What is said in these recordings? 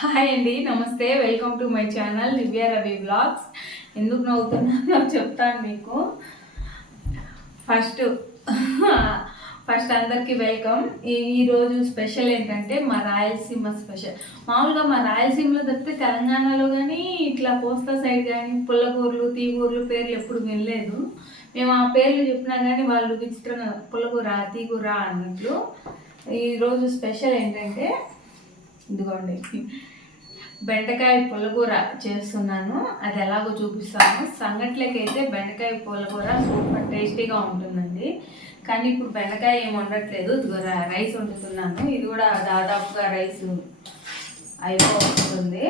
Hi అండి నమస్తే welcome to my channel Divya Ravi vlogs ఎందుకు నవ్వుతున్నానో చెప్తాను మీకు. ఫస్ట్ ఫస్ట్ అందరికీ వెల్కమ్. ఈ ఈరోజు స్పెషల్ ఏంటంటే మా రాయలసీమ స్పెషల్. మామూలుగా మా రాయలసీమలో తప్పితే తెలంగాణలో కానీ ఇట్లా కోస్తా సైడ్ కానీ పుల్లకూరలు తీగూరలు పేర్లు ఎప్పుడు వినలేదు. మేము ఆ పేర్లు చెప్పినా కానీ వాళ్ళు విచిత్రంగా పుల్లకూర తీగూర అన్నట్లు. ఈరోజు స్పెషల్ ఏంటంటే ఇదిగోండి. బెండకాయ పుల్లకూర చేస్తున్నాను. అది ఎలాగో చూపిస్తాను. సంగట్లకైతే బెండకాయ పుల్లకూర సూపర్ టేస్టీగా ఉంటుందండి. కానీ ఇప్పుడు బెండకాయ ఏమి ఉండట్లేదు రైస్ వండుతున్నాను. ఇది కూడా దాదాపుగా రైస్ అయిపోతుంది.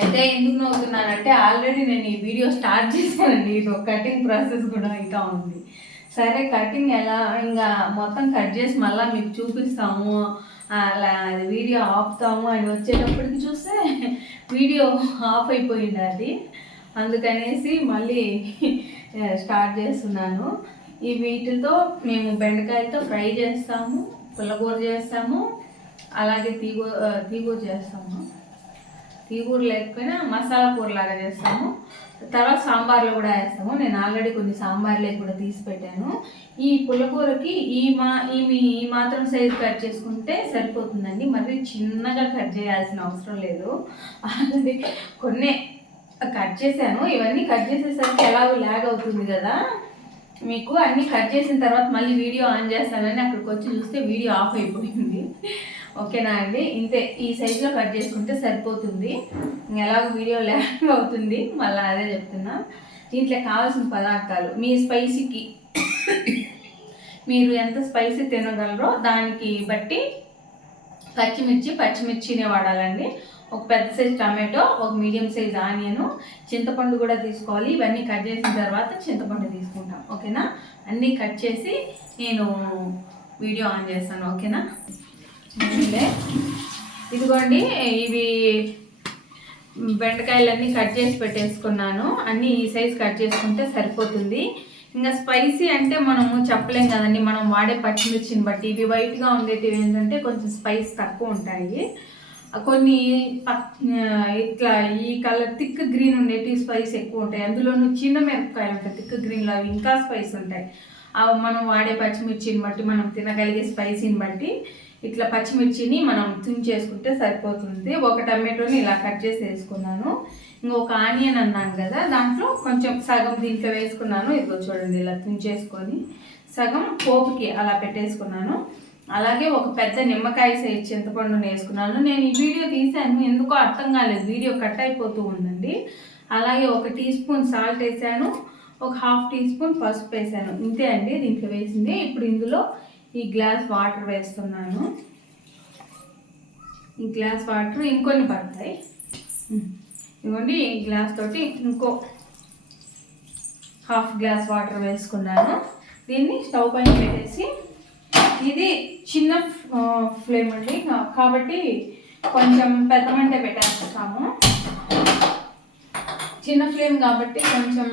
అయితే ఎందుకు నవ్వుతున్నానంటే ఆల్రెడీ నేను ఈ వీడియో స్టార్ట్ చేశానండి. ఇది ఒక కటింగ్ ప్రాసెస్ కూడా ఇంకా ఉంది. సరే కటింగ్ ఎలా? ఇంకా మొత్తం కట్ చేసి మళ్ళీ మీకు చూపిస్తాము. అలా అది వీడియో ఆపుతాము అని వచ్చేటప్పటికి చూస్తే వీడియో ఆఫ్ అయిపోయింది అది అందుకనేసి మళ్ళీ స్టార్ట్ చేస్తున్నాను. ఈ వీటితో మేము బెండకాయలతో ఫ్రై చేస్తాము పుల్లకూర చేస్తాము అలాగే తీగో తీగూర చేస్తాము. తీగూర లేకపోయినా మసాలా కూర లాగా చేస్తాము. తర్వాత సాంబార్లో కూడా వేస్తాము. నేను ఆల్రెడీ కొన్ని సాంబార్లే కూడా తీసి పెట్టాను. ఈ పుల్లకూరకి ఈ మా ఈ ఈ మాత్రం సైజు కట్ చేసుకుంటే సరిపోతుందండి. మరి చిన్నగా కట్ చేయాల్సిన అవసరం లేదు. ఆల్రెడీ కొన్ని కట్ చేశాను. ఇవన్నీ కట్ చేసేసరికి ఎలాగో ల్యాగ్ అవుతుంది కదా. మీకు అన్నీ కట్ చేసిన తర్వాత మళ్ళీ వీడియో ఆన్ చేస్తానని అక్కడికి వచ్చి చూస్తే వీడియో ఆఫ్ అయిపోయింది. ఓకేనా అండి? ఇంతే ఈ సైజులో కట్ చేసుకుంటే సరిపోతుంది. ఎలాగో వీడియో ల్యాగ్ అవుతుంది. మళ్ళీ అదే చెప్తున్నా. దీంట్లో కావాల్సిన పదార్థాలు మీ స్పైసీకి మీరు ఎంత స్పైసీ తినగలరో దానికి బట్టి పచ్చిమిర్చి పచ్చిమిర్చినే వాడాలండి. ఒక పెద్ద సైజ్ టమాటో ఒక మీడియం సైజ్ ఆనియన్ చింతపండు కూడా తీసుకోవాలి. ఇవన్నీ కట్ చేసిన తర్వాత చింతపండు తీసుకుంటాం. ఓకేనా? అన్నీ కట్ చేసి నేను వీడియో ఆన్ చేస్తాను. ఓకేనా? ఇదిగోండి ఇవి బెండకాయలన్నీ కట్ చేసి పెట్టేసుకున్నాను. అన్నీ ఈ సైజ్ కట్ చేసుకుంటే సరిపోతుంది. ఇంకా స్పైసీ అంటే మనము చెప్పలేం కదండి. మనం వాడే పచ్చిమిర్చిని బట్టి. ఇవి వైట్గా ఉండేటివి ఏంటంటే కొంచెం స్పైస్ తక్కువ ఉంటాయి. కొన్ని ఇట్లా ఈ కలర్ థిక్ గ్రీన్ ఉండేటివి స్పైస్ ఎక్కువ ఉంటాయి. అందులోనూ చిన్న మిరపకాయలు ఉంటాయి. థిక్ గ్రీన్లో అవి ఇంకా స్పైస్ ఉంటాయి. అవి మనం వాడే పచ్చిమిర్చిని బట్టి మనం తినగలిగే స్పైసీని బట్టి ఇట్లా పచ్చిమిర్చిని మనం తుంచేసుకుంటే సరిపోతుంది. ఒక టమాటోని ఇలా కట్ చేసి వేసుకున్నాను. ఇంకొక ఆనియన్ అన్నాను కదా దాంట్లో కొంచెం సగం దీంట్లో వేసుకున్నాను. ఇదిగో చూడండి ఇలా తుంచేసుకొని సగం పోపుకి అలా పెట్టేసుకున్నాను. అలాగే ఒక పెద్ద నిమ్మకాయ సైజ్ చింతపండుని వేసుకున్నాను. నేను ఈ వీడియో తీశాను. ఎందుకో అర్థం కాలేదు. వీడియో కట్ అయిపోతూ ఉందండి. అలాగే ఒక టీ స్పూన్ సాల్ట్ వేసాను. ఒక హాఫ్ టీ స్పూన్ పసుపు వేసాను. ఇంతే అండి దీంట్లో వేసింది. ఇప్పుడు ఇందులో ఈ గ్లాస్ వాటర్ వేస్తున్నాను. ఈ గ్లాస్ వాటర్ ఇంకొన్ని పడతాయి. ఇవ్వండి ఈ గ్లాస్ తోటి ఇంకో హాఫ్ గ్లాస్ వాటర్ వేసుకున్నాను. దీన్ని స్టవ్ పైన పెట్టేసి ఇది చిన్న ఫ్లేమ్ అండి. కాబట్టి కొంచెం పెద్ద మంట పెట్టేస్తాము. చిన్న ఫ్లేమ్ కాబట్టి కొంచెం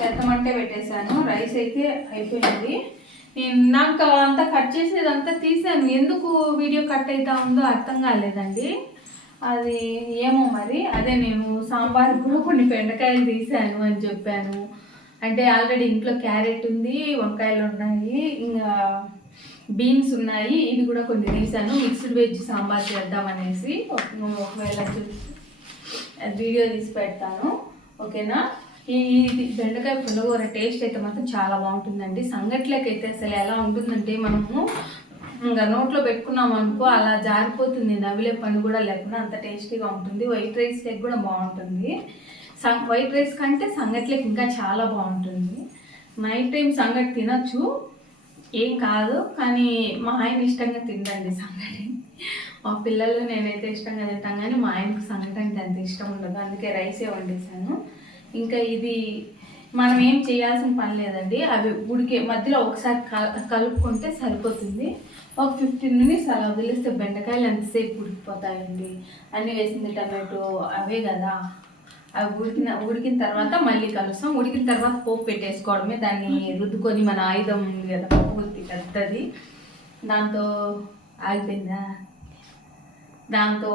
పెద్ద మంటే పెట్టేశాను. రైస్ అయితే అయిపోయింది. నేను నాకు అంతా కట్ చేసేదంతా తీసాను ఎందుకు వీడియో కట్ అవుతా ఉందో అర్థం కాలేదండి. అది ఏమో మరి. అదే నేను సాంబార్ కూడా కొన్ని బెండకాయలు తీసాను అని చెప్పాను. అంటే ఆల్రెడీ ఇంట్లో క్యారెట్ ఉంది వంకాయలు ఉన్నాయి ఇంకా బీన్స్ ఉన్నాయి. ఇవి కూడా కొన్ని తీసాను మిక్స్డ్ వెజ్ సాంబార్ చేద్దామనేసి ఒకవేళ చూసి వీడియో తీసి పెడతాను. ఓకేనా? ఈ బెండకాయ పుల్లగూర టేస్ట్ అయితే మాత్రం చాలా బాగుంటుందండి. సంగట్లకైతే అయితే అసలు ఎలా ఉంటుందంటే మనము ఇంకా నోట్లో పెట్టుకున్నాం అనుకో అలా జారిపోతుంది. నవిలే పని కూడా లేకుండా అంత టేస్టీగా ఉంటుంది. వైట్ రైస్ లెగ్ కూడా బాగుంటుంది. సం వైట్ రైస్ కంటే సంగట్లకి ఇంకా చాలా బాగుంటుంది. నైట్ టైం సంగటి తినచ్చు. ఏం కాదు. కానీ మా ఆయన ఇష్టంగా తిందండి సంగటి. మా పిల్లలు నేనైతే ఇష్టంగా తింటాం. కానీ మా ఆయనకు సంగటి అంటే అంత ఇష్టం ఉండదు. అందుకే రైసే వండేసాను. ఇంకా ఇది మనం ఏం చేయాల్సిన పని లేదండి. అవి ఉడికే మధ్యలో ఒకసారి కలుపుకుంటే సరిపోతుంది. ఒక ఫిఫ్టీన్ మినిట్స్ అలా వదిలేస్తే బెండకాయలు ఎంతసేపు ఉడికిపోతాయండి? అన్నీ వేసింది టమాటో అవే కదా. అవి ఉడికిన ఉడికిన తర్వాత మళ్ళీ కలుస్తాం. ఉడికిన తర్వాత పోపు పెట్టేసుకోవడమే. దాన్ని రుద్దుకొని మన ఆయుధం ఉంది కదా పప్పు గుత్తి పెద్దది. దాంతో ఆగిపోయిందా? దాంతో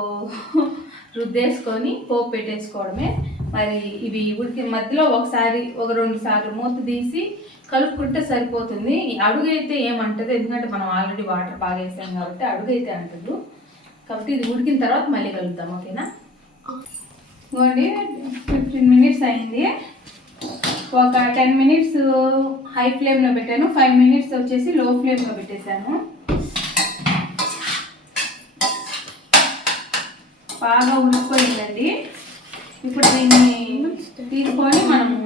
రుద్దేసుకొని పోపు పెట్టేసుకోవడమే. మరి ఇవి ఉడికి మధ్యలో ఒకసారి ఒక రెండు సార్లు మూత తీసి కలుపుకుంటే సరిపోతుంది. అడుగు అయితే ఏమంటది? ఎందుకంటే మనం ఆల్రెడీ వాటర్ బాగా వేసాం కాబట్టి అడుగు అయితే అంటదు. కాబట్టి ఇది ఉడికిన తర్వాత మళ్ళీ కలుపుతాం ఓకేనా? ఇవ్వండి ఫిఫ్టీన్ మినిట్స్ అయింది. ఒక టెన్ మినిట్స్ హై ఫ్లేమ్లో పెట్టాను. ఫైవ్ మినిట్స్ వచ్చేసి లో ఫ్లేమ్లో పెట్టేశాను. బాగా ఉడికిపోయిందండి. ఇప్పుడు దీన్ని తీసుకొని మనము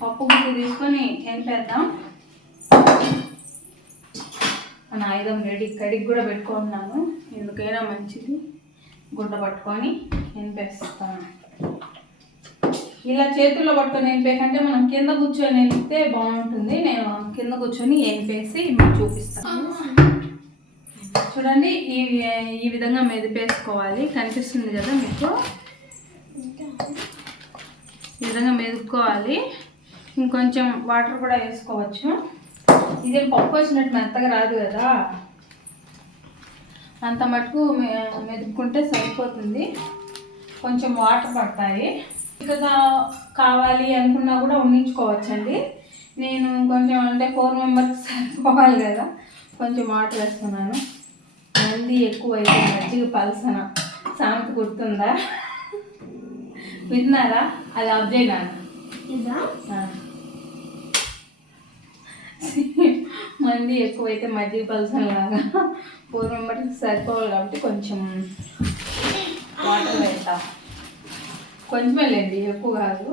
పప్పు గుత్తి తీసుకొని ఎంపేద్దాం మన ఆయుధం రెడీ కడిగి కూడా పెట్టుకుంటున్నాను. ఎందుకైనా మంచిది. గుడ్డ పట్టుకొని ఎంపేస్తాను ఇలా చేతుల్లో పట్టుకొని ఎంపే కంటే మనం కింద కూర్చొని ఎంపితే బాగుంటుంది. నేను కింద కూర్చొని ఎంపేసి మీకు చూపిస్తాను. చూడండి ఈ ఈ విధంగా మెదిపేసుకోవాలి. కనిపిస్తుంది కదా మీకు? ఈ విధంగా మెదుక్కోవాలి. ఇంకొంచెం వాటర్ కూడా వేసుకోవచ్చు. ఇదే పప్పు వచ్చినట్టు మెత్తగా రాదు కదా. అంత మటుకు మెదుక్కుంటే మెదుపుకుంటే సరిపోతుంది. కొంచెం వాటర్ పడతాయి. ఇంకా కావాలి అనుకున్నా కూడా ఉండించుకోవచ్చండి. నేను కొంచెం అంటే ఫోర్ మెంబర్స్ సరిపోవాలి కదా. కొంచెం వాటర్ వేస్తున్నాను. మంది ఎక్కువ అయితే మజ్జిగ పలసన. సామెత గుర్తుందా? విన్నారా? అది నాకు ఇదా? మంది ఎక్కువైతే మజ్జిగ పలసన లాగా ఫోర్ మెంబర్స్ సరిపోవాలి కాబట్టి కొంచెం వాటర్ వేస్తాం కొంచెమే లేండి ఎక్కువ కాదు.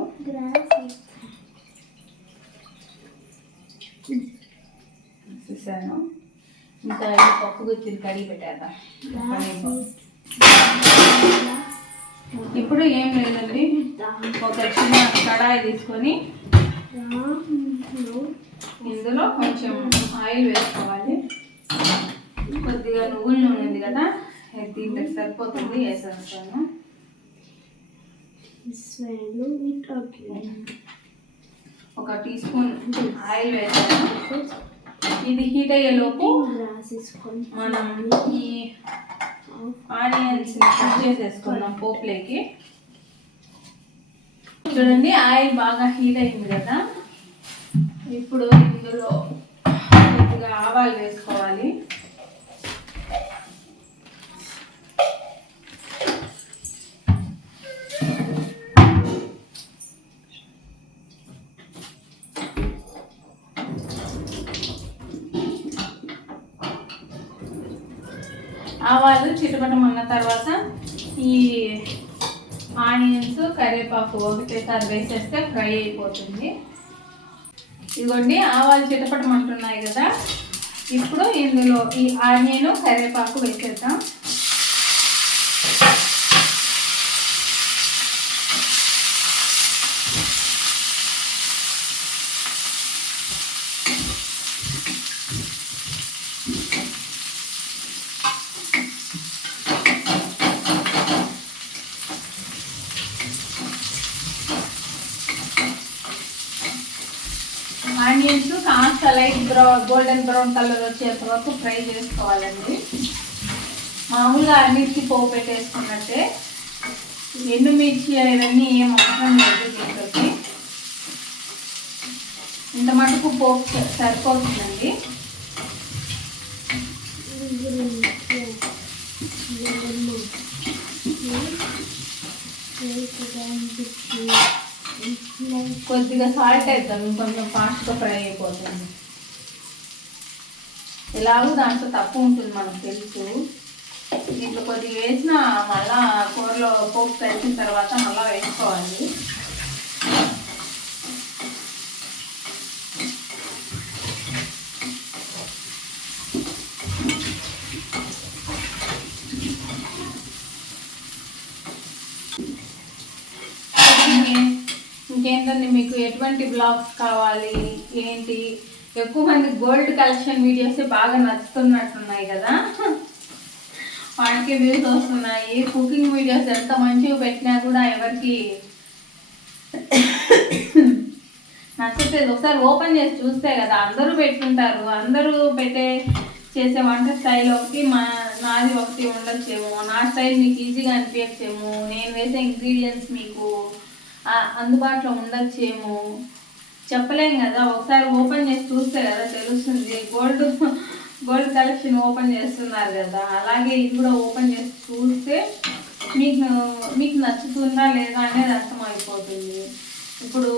చూసాను ఇంకా పప్పు గుత్తిని కడిగి పెట్టేద్దాం. ఇప్పుడు ఏం లేదండి. ఒక చిన్న కడాయి తీసుకొని ఇందులో కొంచెం ఆయిల్ వేసుకోవాలి. కొద్దిగా నువ్వుల నూనె ఉంది కదా ఇది దీంట్లోకి సరిపోతుంది వేసేస్తాను. ఒక టీ స్పూన్ ఆయిల్ వేసాను. ఇది హీట్ అయ్యేలోపు మనం ఈ ఆనియన్స్ కట్ చేసేసుకుందాం పోప్లేకి. చూడండి ఆయిల్ బాగా హీట్ అయింది కదా. ఇప్పుడు ఇందులో కొద్దిగా ఆవాలు వేసుకోవాలి. ఆవాలు చిటపటమన్న తర్వాత ఈ ఆనియన్స్ కరివేపాకు ఒకటేసారి వేసేస్తే ఫ్రై అయిపోతుంది. ఇదిగోండి ఆవాలు చిటపటమంటున్నాయి కదా. ఇప్పుడు ఇందులో ఈ ఆనియన్ కరివేపాకు వేసేద్దాం. ఆనియన్స్ కాస్త light brown golden brown colour వచ్చేంత వరకు ఫ్రై చేసుకోవాలండి. మామూలుగా అన్నిటికి పోపు పెట్టేసుకున్నట్టే. ఎండుమిర్చి అవన్నీ ఏం అవసరం లేదు దీంట్లోకి. ఇంత మటుకు పోపు సరిపోతుందండి. కొద్దిగా సాల్ట్ వేద్దాం ఇంకొంచెం ఫాస్ట్గా ఫ్రై అయిపోతుంది. ఎలాగో దాంట్లో తప్పు ఉంటుంది మనకు తెలుసు. దీంట్లో కొద్దిగా వేసిన మళ్ళా కూరలో పోపు కలిసిన తర్వాత మళ్ళా వేసుకోవాలి ఇంకే- ఇంకేంటండి మీకు ఎటువంటి బ్లాగ్స్ కావాలి ఏంటి? ఎక్కువ మంది గోల్డ్ కలెక్షన్ వీడియోస్ బాగా నచ్చుతున్నట్టున్నాయి కదా. వాటికి వ్యూస్ వస్తున్నాయి. కుకింగ్ వీడియోస్ ఎంత మంచిగా పెట్టినా కూడా ఎవరికి నచ్చట్లేదు. ఒకసారి ఓపెన్ చేసి చూస్తే కదా అందరూ పెట్టుకుంటారు అందరూ పెట్టే చేసే వంట స్టైల్ ఒకటి మా నాది ఒకటి ఉండొచ్చేమో. నా స్టైల్ మీకు ఈజీగా అనిపించేమో నేను వేసే ఇంగ్రీడియంట్స్ మీకు అందుబాటులో ఉండొచ్చేమో. చెప్పలేం కదా ఒకసారి ఓపెన్ చేసి చూస్తే కదా తెలుస్తుంది. గోల్డ్ గోల్డ్ కలెక్షన్ ఓపెన్ చేస్తున్నారు కదా. అలాగే ఇది కూడా ఓపెన్ చేసి చూస్తే మీకు మీకు నచ్చుతుందా లేదా అనేది అర్థమైపోతుంది. ఇప్పుడు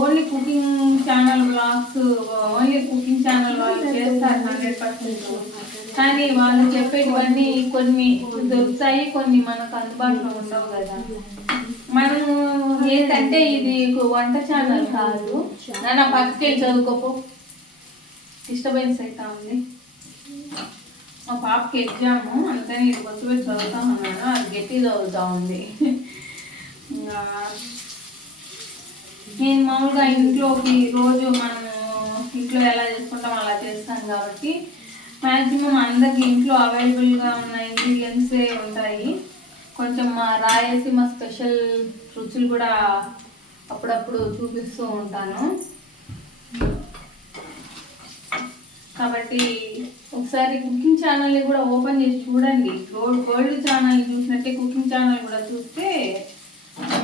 only cooking channel vlogs only cooking channel వాళ్ళు చేస్తారు హండ్రెడ్ పర్సెంట్. కానీ వాళ్ళు చెప్పేటివన్నీ కొన్ని దొరుకుతాయి కొన్ని మనకు అందుబాటులో ఉండవు కదా. మనము ఏంటంటే ఇది వంట ఛానల్ కాదు. నా పక్కకి చదువుకోపో. డిస్టర్బెన్స్ అవుతా ఉంది. మా పాపకి ఎగ్జాము అందుకని ఇది కూర్చోబెట్టి చదువుతాం అన్నాను అది గట్టి చదువుతా ఉంది. నేను మామూలుగా ఇంట్లోకి రోజు మనము ఇంట్లో ఎలా చేసుకుంటాం అలా చేస్తాం కాబట్టి మ్యాక్సిమం అందరికి ఇంట్లో అవైలబుల్గా ఉన్న ఇంగ్రీడియంట్సే ఉంటాయి. కొంచెం మా రాయలసీమ స్పెషల్ రుచులు కూడా అప్పుడప్పుడు చూపిస్తూ ఉంటాను. కాబట్టి ఒకసారి కుకింగ్ ఛానల్ని కూడా ఓపెన్ చేసి చూడండి. గోల్డ్ గోల్డ్ ఛానల్ చూసినట్టే కుకింగ్ ఛానల్ కూడా చూస్తే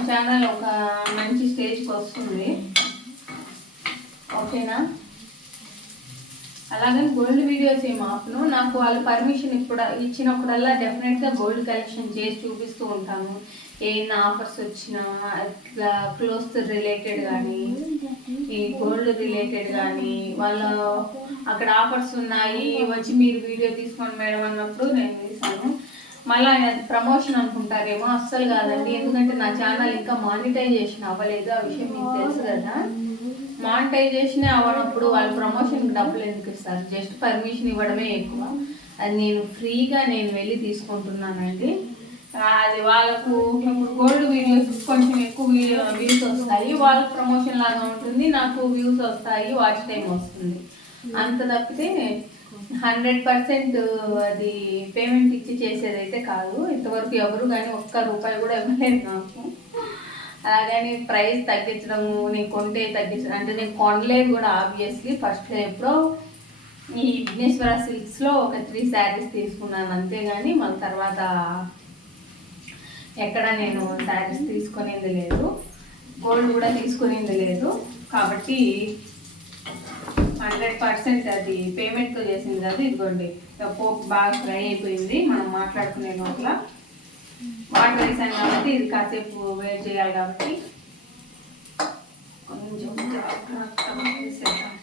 ఛానల్ ఒక మంచి స్టేజ్కి వస్తుంది. ఓకేనా? అలాగని గోల్డ్ వీడియోస్ ఏం ఆపను? నాకు వాళ్ళ పర్మిషన్ ఇప్పుడు ఇచ్చినప్పుడల్లా డెఫినెట్గా గోల్డ్ కలెక్షన్ చేసి చూపిస్తూ ఉంటాను. ఏమైనా ఆఫర్స్ వచ్చినా అట్లా క్లోత్ రిలేటెడ్ కానీ ఈ గోల్డ్ రిలేటెడ్ కానీ వాళ్ళ అక్కడ ఆఫర్స్ ఉన్నాయి వచ్చి మీరు వీడియో తీసుకోండి మేడం అన్నప్పుడు నేను తీసాను మళ్ళీ ప్రమోషన్ అనుకుంటారేమో అస్సలు కాదండి. ఎందుకంటే నా ఛానల్ ఇంకా మానిటైజేషన్ అవ్వలేదు. ఆ విషయం మీకు తెలుసు కదా. మానిటైజేషన్ అవ్వనప్పుడు వాళ్ళు ప్రమోషన్కి డబ్బులు ఎందుకు ఇస్తారు? జస్ట్ పర్మిషన్ ఇవ్వడమే ఎక్కువ. అది నేను ఫ్రీగా నేను వెళ్ళి తీసుకుంటున్నానండి. అది వాళ్ళకు ఇప్పుడు గోల్డ్ వీడియోస్ కొంచెం ఎక్కువ వ్యూస్ వస్తాయి. వాళ్ళకి ప్రమోషన్ లాగా ఉంటుంది. నాకు వ్యూస్ వస్తాయి. వాచ్ టైం వస్తుంది. అంత తప్పితే హండ్రెడ్ పర్సెంట్ అది పేమెంట్ ఇచ్చి చేసేదైతే కాదు. ఇంతవరకు ఎవరు కానీ ఒక్క రూపాయి కూడా ఇవ్వలేదు నాకు. అలాగని ప్రైస్ తగ్గించడము నేను కొంటే తగ్గించడం అంటే నేను కొనలేదు కూడా ఆబ్వియస్లీ ఫస్ట్ ఎప్పుడో ఈ విఘ్నేశ్వర సిల్క్స్లో ఒక త్రీ శారీస్ తీసుకున్నాను. అంతేగాని మళ్ళీ తర్వాత ఎక్కడ నేను శారీస్ తీసుకునేది లేదు. గోల్డ్ కూడా తీసుకునేది లేదు. కాబట్టి హండ్రెడ్ పర్సెంట్ అది పేమెంట్తో చేసింది కాదు ఇదిగోండి. పోపు బాగా ఫ్రై అయిపోయింది. మనం మాట్లాడుకునే లోపల వాటర్ వేసాను కాబట్టి ఇది కాసేపు వేడి చేయాలి కాబట్టి కొంచెం జాగ్రత్తగా వేసేద్దాం.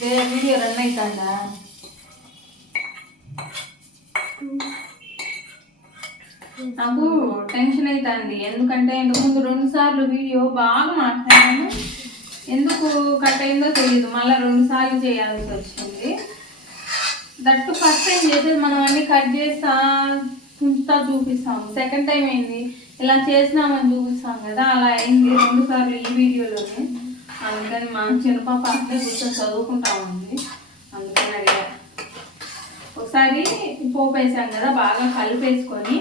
వేరే వీడియో రన్ అవుతాడా నాకు టెన్షన్ అవుతుంది ఎందుకంటే ఇంతకుముందు రెండు సార్లు వీడియో బాగా మాట్లాడాను. ఎందుకు కట్ అయిందో తెలియదు మళ్ళీ రెండు సార్లు చేయాల్సి వచ్చింది. దట్టు ఫస్ట్ టైం చేసేది మనం అన్ని కట్ చేస్తా తుంచుతా చూపిస్తాము. సెకండ్ టైం అయింది. ఇలా చేసినామని చూపిస్తాం కదా అలా అయింది రెండు సార్లు ఈ వీడియోలోనే. అందుకని మా చిన్నపాప అట్లే కూర్చొని చదువుకుంటా ఉంది. అందుకని అడిగా. ఒకసారి పోపు వేసాం కదా బాగా కలిపేసుకొని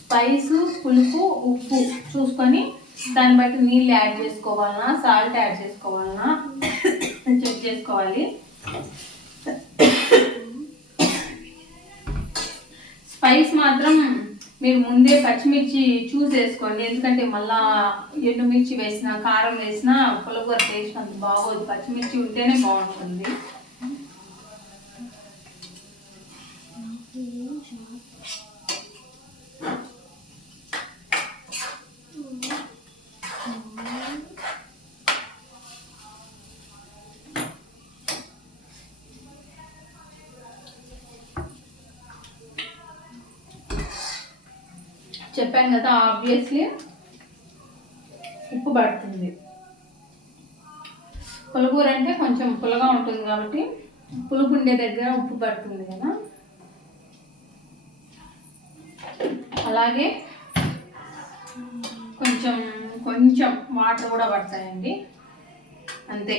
స్పైసు పులుపు ఉప్పు చూసుకొని దాన్ని బట్టి నీళ్ళు యాడ్ చేసుకోవాలన్నా సాల్ట్ యాడ్ చేసుకోవాలన్నా చెక్ చేసుకోవాలి. స్పైస్ మాత్రం మీరు ముందే పచ్చిమిర్చి చూస్ వేసుకోండి ఎందుకంటే మళ్ళా ఎండుమిర్చి వేసిన కారం వేసిన పులగూర టేస్ట్ అంత బాగోదు. పచ్చిమిర్చి ఉంటేనే బాగుంటుంది. చెప్పాను కదా ఆబ్వియస్లీ ఉప్పు పడుతుంది. పులగూర అంటే కొంచెం పుల్లగా ఉంటుంది కాబట్టి పులుపు ఉండే దగ్గర ఉప్పు పడుతుంది కదా. అలాగే కొంచెం కొంచెం వాటర్ కూడా పడతాయండి. అంతే.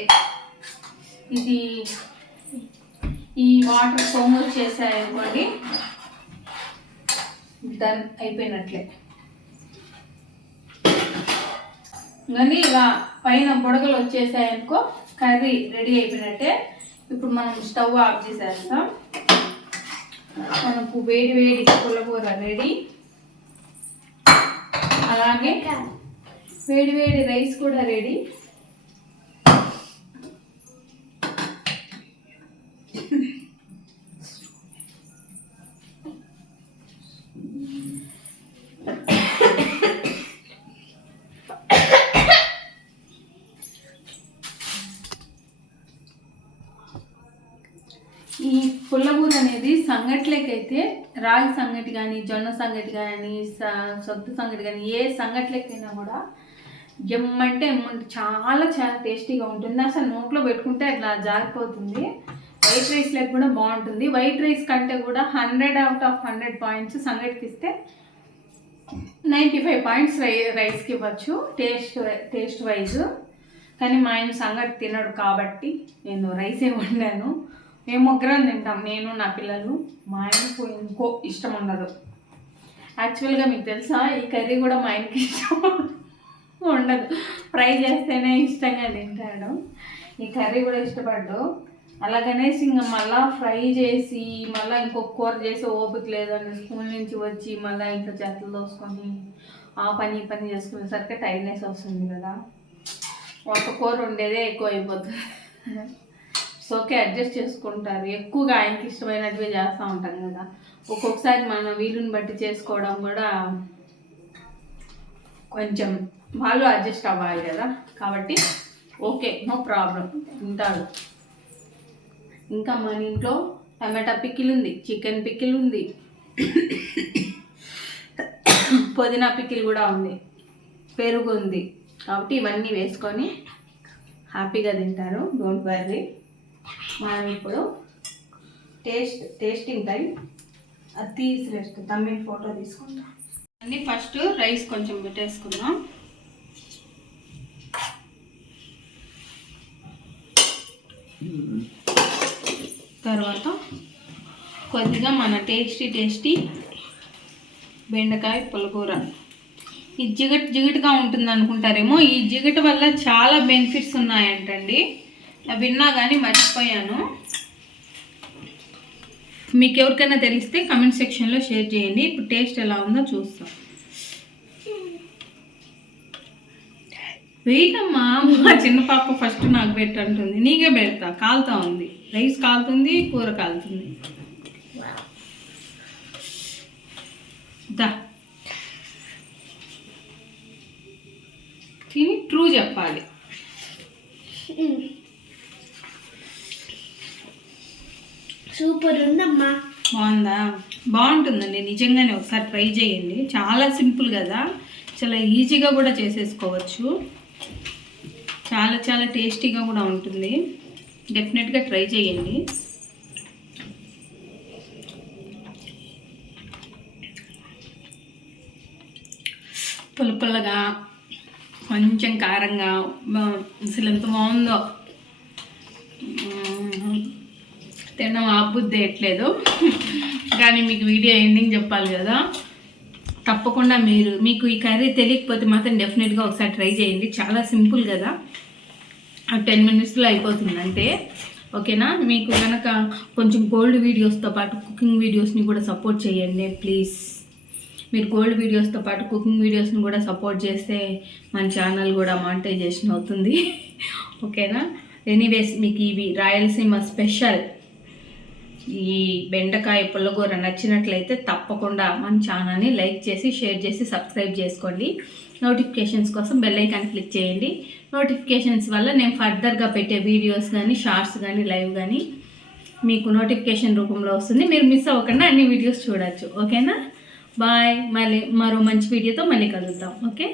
ఇది ఈ వాటర్ పొంగు చేసాయనుకోండి డన్ అయిపోయినట్లే. కానీ ఇలా పైన బుడగలు వచ్చేసాయనుకో కర్రీ రెడీ అయిపోయినట్టే. ఇప్పుడు మనం స్టవ్ ఆఫ్ చేసేస్తాం. మనకు వేడి వేడి పుల్లకూర రెడీ. అలాగే వేడి వేడి రైస్ కూడా రెడీ. అనేది రాగి సంగటి కానీ జొన్న సంగటి కానీ స- సొద్దు సంగటి కానీ ఏ సంగట్లకైనా కూడా ఎమ్మంటే ఎమ్మంటే చాలా చాలా టేస్టీగా ఉంటుంది. అసలు నోట్లో పెట్టుకుంటే అట్లా జారిపోతుంది. వైట్ రైస్లకు కూడా బాగుంటుంది. వైట్ రైస్ కంటే కూడా hundred out of hundred points సంగటికి ఇస్తే నైంటీ ఫైవ్ పాయింట్స్ రై రైస్కి ఇవ్వచ్చు. Taste taste wise. కానీ మా ఆయన సంగటి తినడు కాబట్టి నేను రైసే వండాను మేము ముగ్గురం తింటాం. నేను నా పిల్లలు. మా ఆయనకు ఇంకో ఇష్టం ఉండదు. యాక్చువల్గా మీకు తెలుసా? ఈ కర్రీ కూడా మా ఆయనకి ఇష్టం ఉండదు. ఫ్రై చేస్తేనే ఇష్టంగా తింటాడు. ఈ కర్రీ కూడా ఇష్టపడ్డు. అలాగనేసి ఇంకా మళ్ళా ఫ్రై చేసి మళ్ళీ ఇంకొక కూర చేసి ఓపిక లేదని స్కూల్ నుంచి వచ్చి మళ్ళీ ఇంట్లో చెత్తలు దోసుకొని ఆ పని ఈ పని చేసుకునేసరికి టైర్నెస్ వస్తుంది కదా. ఒక కూర ఉండేదే ఎక్కువ అయిపోతుంది. ఓకే అడ్జస్ట్ చేసుకుంటారు. ఎక్కువగా ఆయనకి ఇష్టమైనట్టుగా చేస్తూ ఉంటాం కదా. ఒక్కొక్కసారి మన వీలుని బట్టి చేసుకోవడం కూడా కొంచెం వాళ్ళు అడ్జస్ట్ అవ్వాలి కదా. కాబట్టి ఓకే నో ప్రాబ్లం. ఉంటారు ఇంకా మన ఇంట్లో టమాటా పిక్కిల్ ఉంది చికెన్ పిక్కిల్ ఉంది. పుదీనా పిక్కిల్ కూడా ఉంది. పెరుగు ఉంది. కాబట్టి ఇవన్నీ వేసుకొని హ్యాపీగా తింటారు. డోంట్ వర్రీ మనం ఇప్పుడు టేస్ట్ టేస్టింగ్ టైం అది తీసిరేస్ట్ తమ్మి ఫోటో తీసుకుంటాం. అన్ని ఫస్ట్ రైస్ కొంచెం పెట్టేసుకుందాం. తర్వాత కొద్దిగా మన టేస్టీ టేస్టీ బెండకాయ పులకూర ఈ జిగట్ జిగట్గా ఉంటుంది అనుకుంటారేమో ఈ జిగట్ వల్ల చాలా బెనిఫిట్స్ ఉన్నాయంటండి. విన్నా కానీ మర్చిపోయాను. మీకు ఎవరికైనా తెలిస్తే కమెంట్ సెక్షన్లో షేర్ చేయండి. ఇప్పుడు టేస్ట్ ఎలా ఉందో చూస్తాం. వెయిటమ్మా మా చిన్న పాప ఫస్ట్ నాకు పెట్టంటుంది నీకే పెడతా. కాలుతా ఉంది. రైస్ కాలుతుంది కూర కాలుతుంది. దా. తిని ట్రూ చెప్పాలి. Hmm. సూపర్ ఉందమ్మా. బాగుందా? బాగుంటుందండి. నిజంగానే ఒకసారి ట్రై చేయండి. చాలా సింపుల్ కదా. చాలా ఈజీగా కూడా చేసేసుకోవచ్చు. చాలా చాలా టేస్టీగా కూడా ఉంటుంది. డెఫినెట్గా ట్రై చేయండి. పుల్ల కొంచెం కారంగా అసలు ఎంత బాగుందో. తినడం ఎట్లేదు కానీ మీకు వీడియో ఎండింగ్ చెప్పాలి కదా. తప్పకుండా మీరు మీకు ఈ కర్రీ తెలియకపోతే మాత్రం డెఫినెట్గా ఒకసారి ట్రై చేయండి. చాలా సింపుల్ కదా. టెన్ మినిట్స్లో అయిపోతుంది అంటే ఓకేనా మీకు కనుక కొంచెం గోల్డ్ వీడియోస్తో పాటు కుకింగ్ వీడియోస్ని కూడా సపోర్ట్ చేయండి ప్లీజ్ మీరు గోల్డ్ వీడియోస్తో పాటు కుకింగ్ వీడియోస్ని కూడా సపోర్ట్ చేస్తే మన ఛానల్ కూడా మానిటైజేషన్ అవుతుంది. ఓకేనా ఎనీవేస్ మీకు ఇవి రాయలసీమ స్పెషల్ ఈ బెండకాయ పుల్లగూర నచ్చినట్లయితే తప్పకుండా మన ఛానల్ని లైక్ చేసి షేర్ చేసి సబ్స్క్రైబ్ చేసుకోండి. నోటిఫికేషన్స్ కోసం బెల్ ఐకాన్ క్లిక్ చేయండి. నోటిఫికేషన్స్ వల్ల నేను ఫర్దర్గా పెట్టే వీడియోస్ కానీ షార్ట్స్ కానీ లైవ్ కానీ మీకు నోటిఫికేషన్ రూపంలో వస్తుంది. మీరు మిస్ అవ్వకుండా అన్ని వీడియోస్ చూడొచ్చు. ఓకేనా? బాయ్. మళ్ళీ మరో మంచి వీడియోతో మళ్ళీ కలుద్దాం. ఓకే?